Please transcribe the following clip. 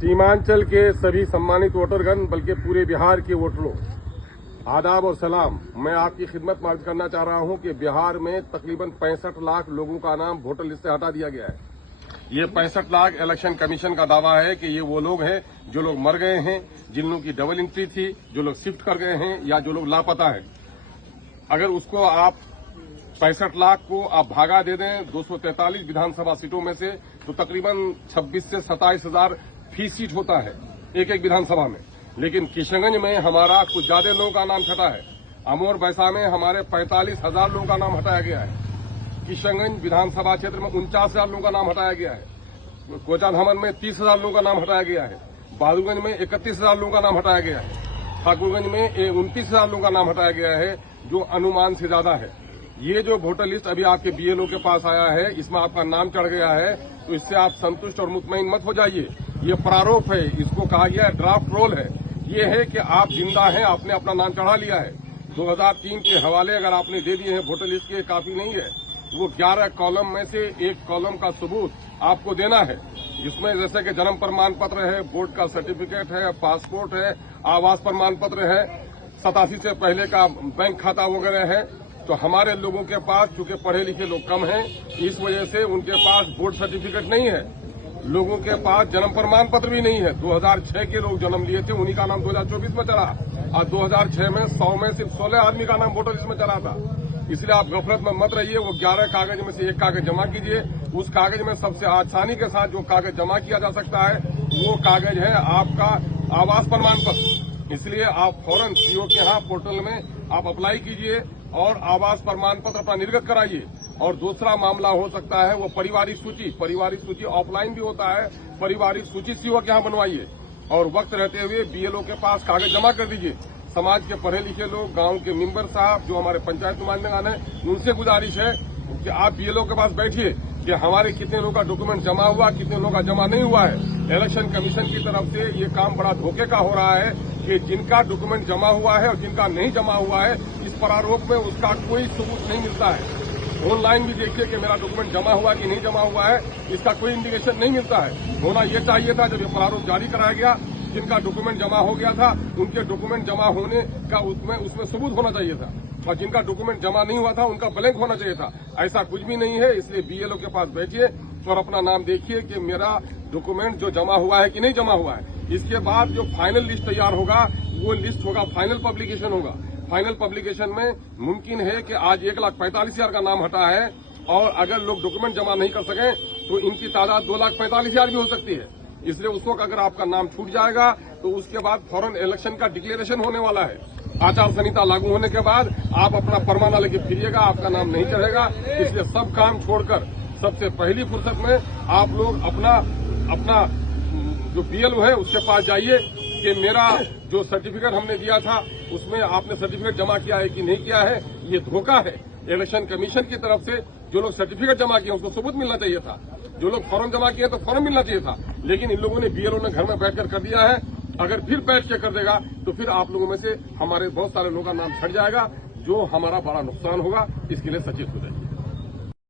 सीमांचल के सभी सम्मानित वोटरगण बल्कि पूरे बिहार के वोटरों, आदाब और सलाम। मैं आपकी खिदमत में अर्ज करना चाह रहा हूं कि बिहार में तकरीबन 65 लाख लोगों का नाम वोटर लिस्ट से हटा दिया गया है। ये 65 लाख इलेक्शन कमीशन का दावा है कि ये वो लोग हैं जो लोग मर गए हैं, जिन लोगों की डबल एंट्री थी, जो लोग शिफ्ट कर गए हैं या जो लोग लापता हैं। अगर उसको आप 65 लाख को आप भागा दे दें 243 विधानसभा सीटों में से, तो तकरीबन 26 से 27 हजार फी सीट होता है एक एक विधानसभा में। लेकिन किशनगंज में हमारा कुछ ज्यादा लोगों का नाम छटा है। अमोर बैसा में हमारे 45,000 लोगों का नाम हटाया गया है। किशनगंज विधानसभा क्षेत्र में 49,000 लोगों का नाम हटाया गया है। कोचाधामन में 30,000 लोगों का नाम हटाया गया है। बहादुरगंज में 31,000 लोगों का नाम हटाया गया है। ठाकुरगंज में 29,000 लोगों का नाम हटाया गया है, जो अनुमान से ज्यादा है। ये जो वोटर लिस्ट अभी आपके बीएलओ के पास आया है, इसमें आपका नाम चढ़ गया है, तो इससे आप संतुष्ट और मुतमईन मत हो जाइए। ये प्रारूप है, इसको कहा गया है ड्राफ्ट रोल है। ये है कि आप जिंदा हैं, आपने अपना नाम चढ़ा लिया है। 2003 के हवाले अगर आपने दे दिए हैं वोटर लिस्ट के, काफी नहीं है। वो 11 कॉलम में से एक कॉलम का सबूत आपको देना है, जिसमें जैसे कि जन्म प्रमाण पत्र है, बोर्ड का सर्टिफिकेट है, पासपोर्ट है, आवास प्रमाण पत्र है, 87 से पहले का बैंक खाता वगैरह है। तो हमारे लोगों के पास चूंकि पढ़े लिखे लोग कम हैं, इस वजह से उनके पास बोर्ड सर्टिफिकेट नहीं है। लोगों के पास जन्म प्रमाण पत्र भी नहीं है। 2006 के लोग जन्म लिए थे, उन्हीं का नाम 2024 में चढ़ा, और 2006 में 100 में सिर्फ 16 आदमी का नाम वोटर लिस्ट में चढ़ा था। इसलिए आप गफलत में मत रहिए। वो 11 कागज में से एक कागज जमा कीजिए। उस कागज में सबसे आसानी के साथ जो कागज जमा किया जा सकता है, वो कागज है आपका आवास प्रमाण पत्र। इसलिए आप फौरन सीओ के यहाँ पोर्टल में आप अप्लाई कीजिए और आवास प्रमाण पत्र अपना निर्गत कराइए। और दूसरा मामला हो सकता है वो पारिवारिक सूची ऑफलाइन भी होता है। पारिवारिक सूची सीओ के यहाँ बनवाइए और वक्त रहते हुए बीएलओ के पास कागज जमा कर दीजिए। समाज के पढ़े लिखे लोग, गांव के मेंबर साहब, जो हमारे पंचायत नुमाइंदगान है, उनसे गुजारिश है कि आप बीएलओ के पास बैठिए कि हमारे कितने लोगों का डॉक्यूमेंट जमा हुआ, कितने लोगों का जमा नहीं हुआ है। इलेक्शन कमीशन की तरफ से ये काम बड़ा धोखे का हो रहा है कि जिनका डॉक्यूमेंट जमा हुआ है और जिनका नहीं जमा हुआ है, इस प्रारूप में उसका कोई सबूत नहीं मिलता है। ऑनलाइन भी देखिए कि मेरा डॉक्यूमेंट जमा हुआ कि नहीं जमा हुआ है, इसका कोई इंडिकेशन नहीं मिलता है। होना ये चाहिए था जब ये प्रारूप जारी कराया गया, जिनका डॉक्यूमेंट जमा हो गया था उनके डॉक्यूमेंट जमा होने का उसमें सबूत होना चाहिए था, और जिनका डॉक्यूमेंट जमा नहीं हुआ था उनका ब्लैंक होना चाहिए था। ऐसा कुछ भी नहीं है। इसलिए बीएलओ के पास बैठिए और अपना नाम देखिए कि मेरा डॉक्यूमेंट जो जमा हुआ है कि नहीं जमा हुआ है। इसके बाद जो फाइनल लिस्ट तैयार होगा, वो लिस्ट होगा, फाइनल पब्लिकेशन होगा। फाइनल पब्लिकेशन में मुमकिन है कि आज 1,45,000 का नाम हटा है, और अगर लोग डॉक्यूमेंट जमा नहीं कर सकें तो इनकी तादाद 2,45,000 भी हो सकती है। इसलिए उस वक्त अगर आपका नाम छूट जाएगा तो उसके बाद फौरन इलेक्शन का डिक्लेरेशन होने वाला है। आचार संहिता लागू होने के बाद आप अपना परमाना लेके फिरिएगा, आपका नाम नहीं चढ़ेगा। इसलिए सब काम छोड़कर सबसे पहली फुर्सत में आप लोग अपना जो बीएलओ है उसके पास जाइए कि मेरा जो सर्टिफिकेट हमने दिया था उसमें आपने सर्टिफिकेट जमा किया है कि नहीं किया है। ये धोखा है। इलेक्शन कमीशन की तरफ से जो लोग सर्टिफिकेट जमा किए उसको सबूत मिलना चाहिए था। जो लोग फॉर्म जमा किए तो फॉर्म मिलना चाहिए था। लेकिन इन लोगों ने बीएलओ ने घर में बैठकर कर दिया है। अगर फिर बैठ के कर देगा तो फिर आप लोगों में से हमारे बहुत सारे लोगों का नाम छट जाएगा, जो हमारा बड़ा नुकसान होगा। इसके लिए सचेत हो जाइए।